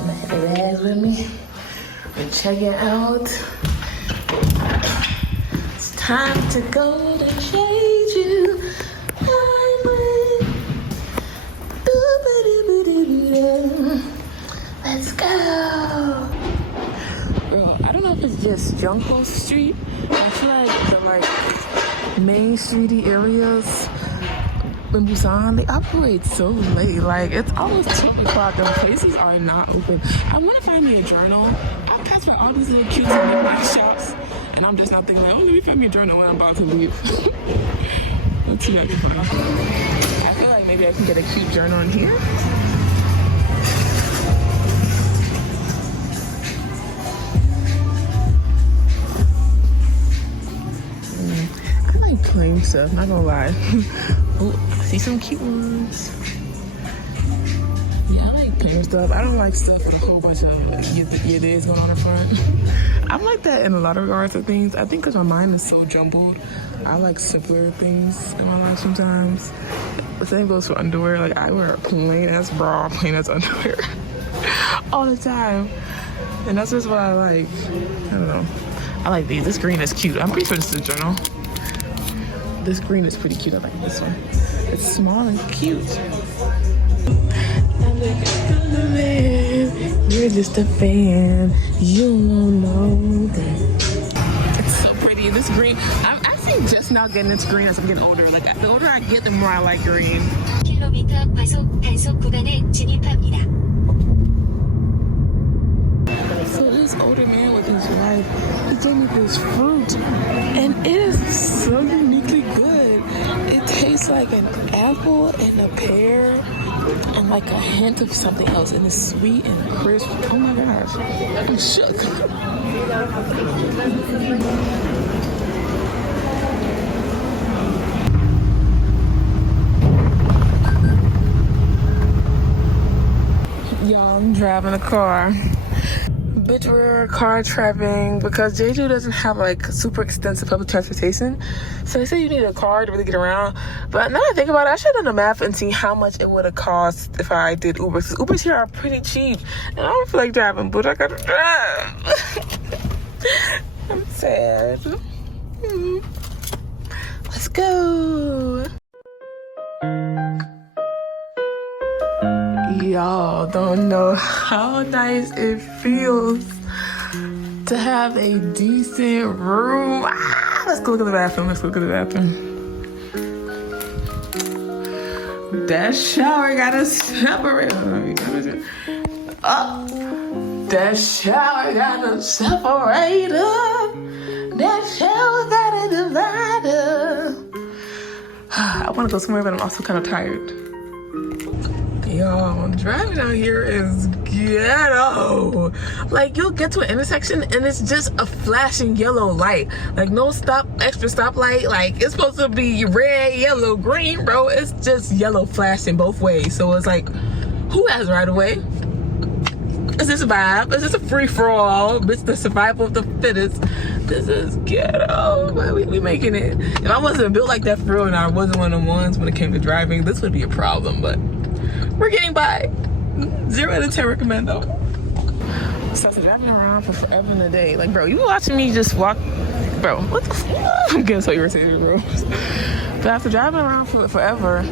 Got my heavy bags with me. We're checking out. It's time to go to Jeju Island. Let's go. Girl, I don't know if it's just Jeongbang Street. I feel like the main streety areas in Busan, they operate so late. Like, it's almost 12 o'clock and places are not open. I want to find me a journal. I pass by all these little cute knick-knack shops and I'm just not thinking like, oh, let me find me a journal when I'm about to leave. Let's see what I can put on. I feel like maybe I can get a cute journal in here. I like plain stuff, not gonna lie. Oh, I see some cute ones. Yeah, I like plain stuff. I don't like stuff with a whole bunch of yedes going on in front. I'm like that in a lot of regards of things. I think because my mind is so jumbled, I like simpler things in my life sometimes. The same goes for underwear. Like, I wear a plain ass bra, plain ass underwear all the time. And that's just what I like. I don't know. I like these. This green is cute. I'm pretty sure this is a journal. This green is pretty cute. I like this one. It's small and cute. I'm like, man, you're just a fan. You don't know that. It's so pretty. This green, I'm actually just now getting into green as I'm getting older. Like, the older I get, the more I like green. 킬로미터 과속 단속 구간에 진입합니다. So this older man with his wife, he gave me this fruit, and it is so uniquely good. It tastes like an apple and a pear, and like a hint of something else, and it's sweet and crisp. Oh my gosh, I'm shook. Y'all, I'm driving a car. Bitch, we're car traveling because Jeju doesn't have like super extensive public transportation. So they say you need a car to really get around. But now that I think about it, I should have done a map and see how much it would have cost if I did Uber. Because Ubers here are pretty cheap. And I don't feel like driving, but I gotta drive. I'm sad. Let's go. Y'all don't know how nice it feels to have a decent room. Let's go look at the bathroom. Let's look at the bathroom. That shower got a separator. Oh, that shower got a separator. That shower got a divider. I want to go somewhere, but I'm also kind of tired. Yo, driving out here is ghetto. Like, you'll get to an intersection and it's just a flashing yellow light. Like, no extra stoplight. Like, it's supposed to be red, yellow, green, bro. It's just yellow flashing both ways. So it's like, who has right of way? Is this a vibe? Is this a free-for-all? It's the survival of the fittest. This is ghetto, but we making it. If I wasn't built like that for real and I wasn't one of the ones when it came to driving, this would be a problem, but we're getting by. 0 out of 10 recommend though. So after driving around for forever and a day, like, bro, you watching me just walk, bro, what the f? I'm getting so irritated, bro. But after driving around for forever,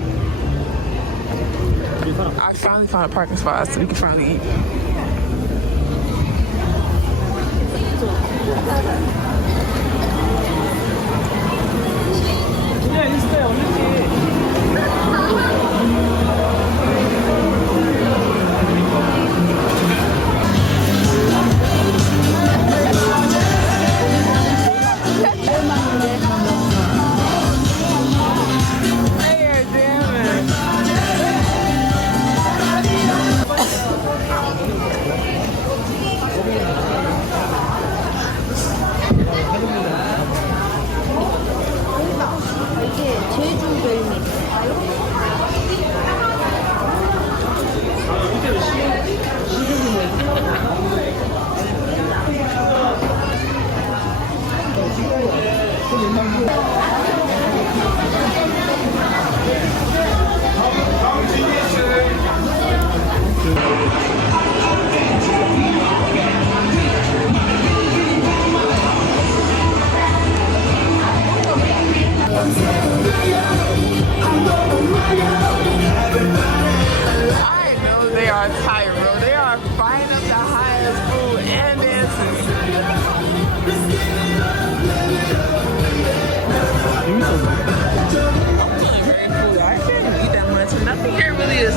I finally found a parking spot so we can finally eat. Yeah, you still, 이게 제주 별미.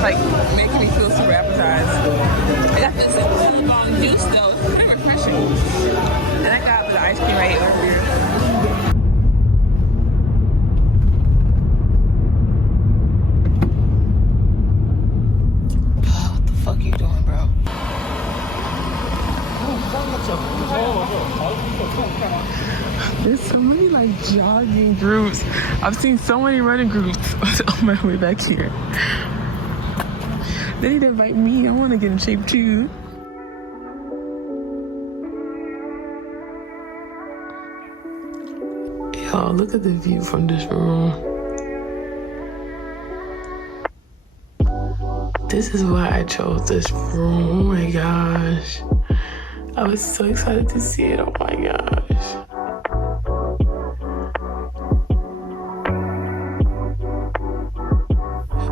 like making me feel super appetized. I got this Jeongbang juice though. It's pretty refreshing. And I got the ice cream I ate earlier. What the fuck you doing, bro? There's so many like jogging groups. I've seen so many running groups on my way back here. They need to invite me. I want to get in shape too. Y'all, look at the view from this room. This is why I chose this room. Oh my gosh. I was so excited to see it. Oh my gosh.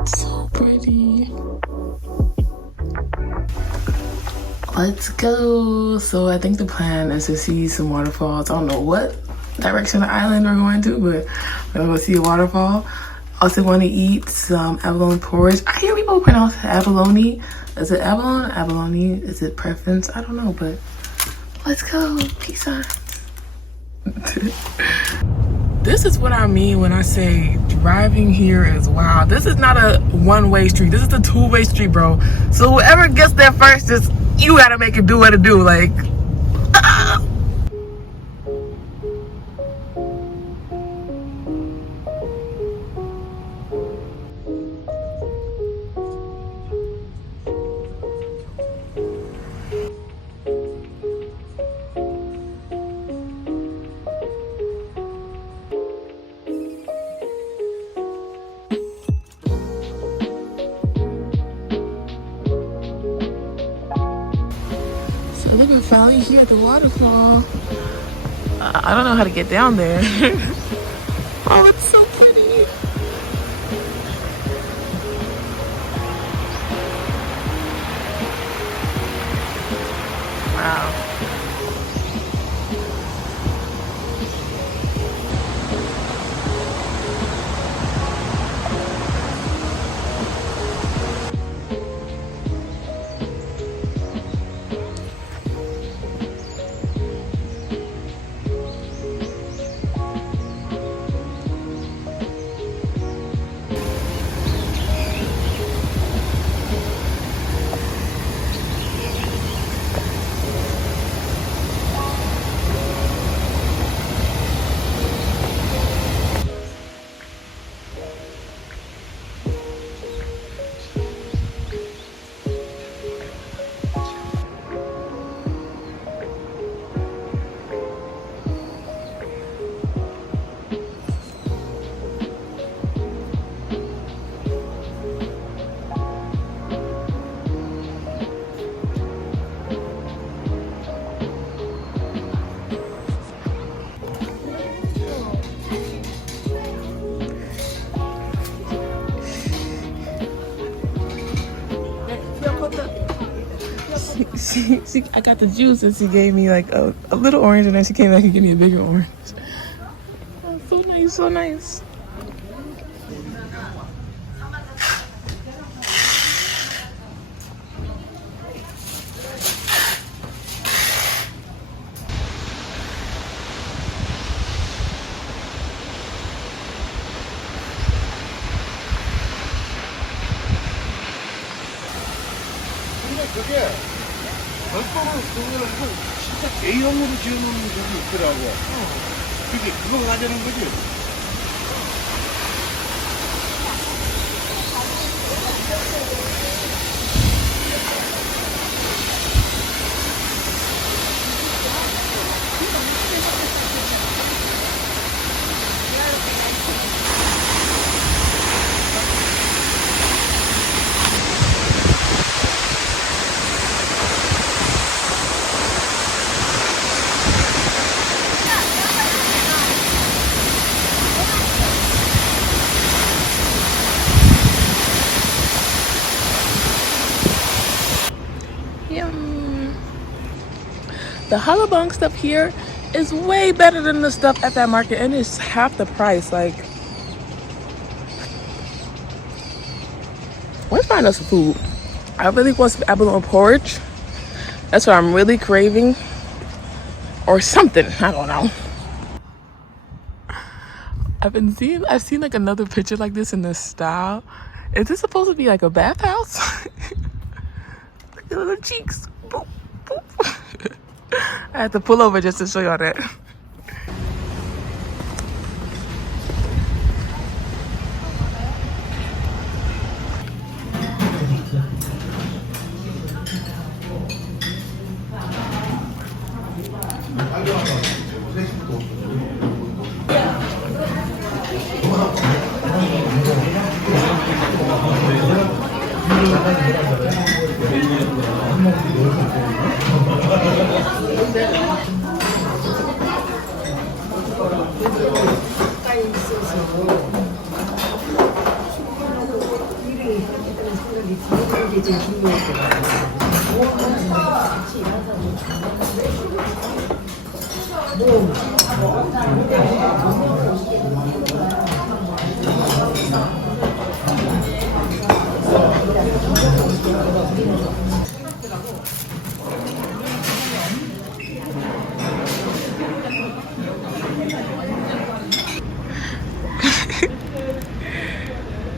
It's so pretty. Let's go. So I think the plan is to see some waterfalls. I don't know what direction of the island we're going to, but we're gonna go see a waterfall. Also want to eat some abalone porridge. I hear people pronounce it abalone. Is it abalone? Abalone? Is it preference? I don't know, but let's go. Peace out. This is what I mean when I say driving here is wild. This is not a one-way street. This is a two-way street, bro. So whoever gets there first, just you gotta make it do what it do. Like, we're finally here at the waterfall. I don't know how to get down there. Oh, it's so pretty. Wow. I got the juice and she gave me like a little orange, and then she came back and gave me a bigger orange. Oh, so nice, so nice. 그게 별도로 그거를 진짜 대형으로 지어놓는 적이 있더라고. 그게 그거 가자는 거지. The Hallabang stuff here is way better than the stuff at that market, and it's half the price. Like, what? find us some food. I really want some abalone porridge. That's what I'm really craving. Or something. I don't know. I've seen like another picture like this in this style. Is this supposed to be like a bathhouse? Look at the little cheeks. Boop, boop. I had to pull over just to show y'all that.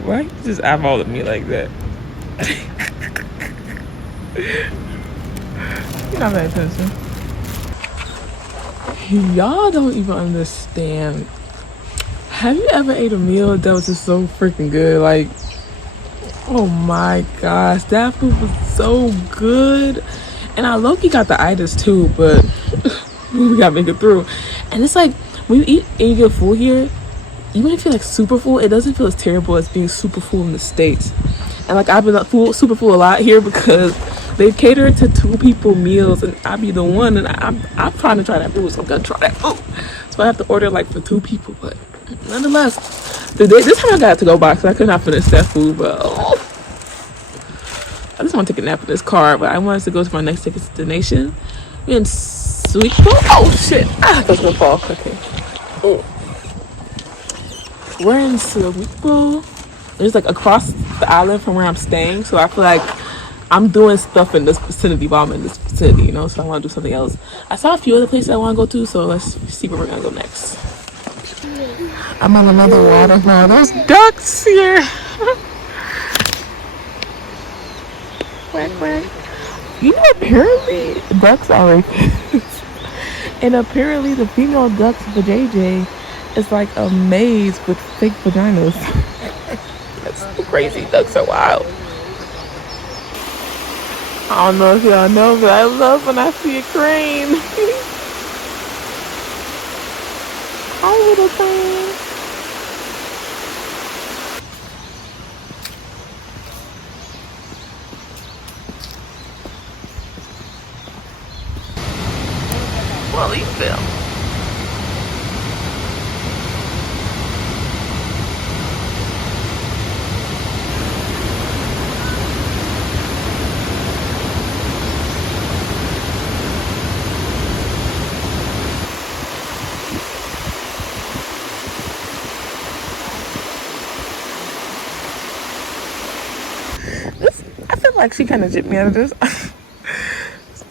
Why you just eyeballing me like that? You're not paying attention. Y'all don't even understand. Have you ever ate a meal that was just so freaking good? Like, oh my gosh, that food was so good. And I low-key got the itis too, but we gotta make it through. And it's like, when you eat any good food here, you might feel like super full. It doesn't feel as terrible as being super full in the States. And like, I've been super full a lot here because they cater it to 2 people meals, and I be the one, and I'm trying to try that food, so I'm gonna try that food. So I have to order like for 2 people, but nonetheless, this time I got to go by because I could not finish that food. But I just want to take a nap in this car. But I wanted to go to my next destination. We're in Sweetpo. Oh shit! I was gonna fall. Okay. Oh. We're in Sweetpo. It's like across the island from where I'm staying, so I feel like I'm doing stuff in this vicinity while I'm in this vicinity, you know, so I want to do something else. I saw a few other places I want to go to, so let's see where we're going to go next. I'm on another waterfall. There's ducks here. Quack, quack. You know, apparently ducks are rapists. And apparently the female ducks for JJ is like a maze with fake vaginas. That's so crazy. Ducks are wild. I don't know if y'all know, but I love when I see a crane. Hi, little crane. Well, you feel. Like, she kind of jipped me out of this.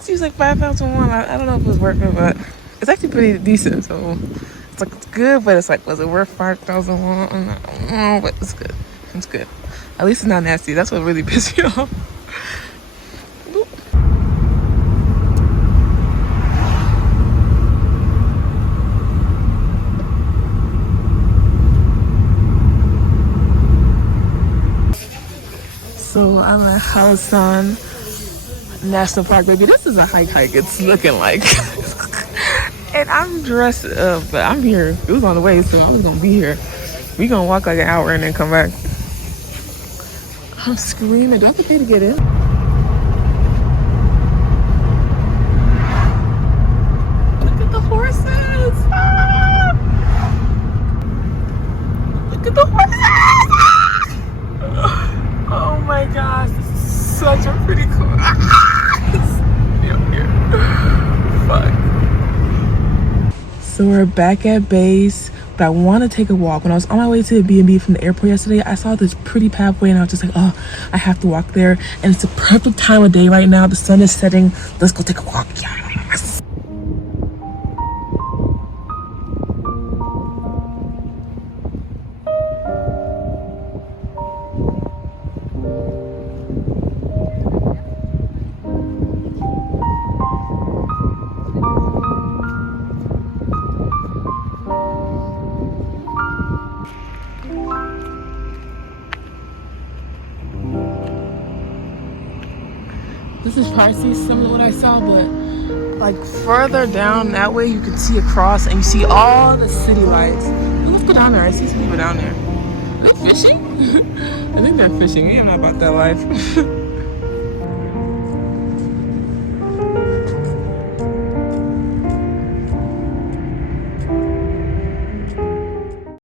She was like 5,001. I don't know if it was worth it, but it's actually pretty decent. So it's like, it's good, but it's like, was it worth 5,001? I don't know, but it's good. It's good. At least it's not nasty. That's what really pissed me off. So I'm at Halasan National Park, baby. This is a hike it's looking like. And I'm dressed up, but I'm here. It was on the way, so I was gonna be here. We gonna walk like an hour and then come back. I'm screaming. Do I have to pay to get in? Look at the horses. Ah! Look at the horses. Oh my gosh, this is such a pretty car. Fuck. So we're back at base, that I want to take a walk. When I was on my way to the B&B from the airport yesterday, I saw this pretty pathway and I was just like, oh, I have to walk there. And it's the perfect time of day right now. The sun is setting. Let's go take a walk. Yes. This is probably similar to what I saw, but like further down that way, you can see across and you see all the city lights. Ooh, let's go down there. I see some people down there. Are they fishing? I think they're fishing. I'm not about that life.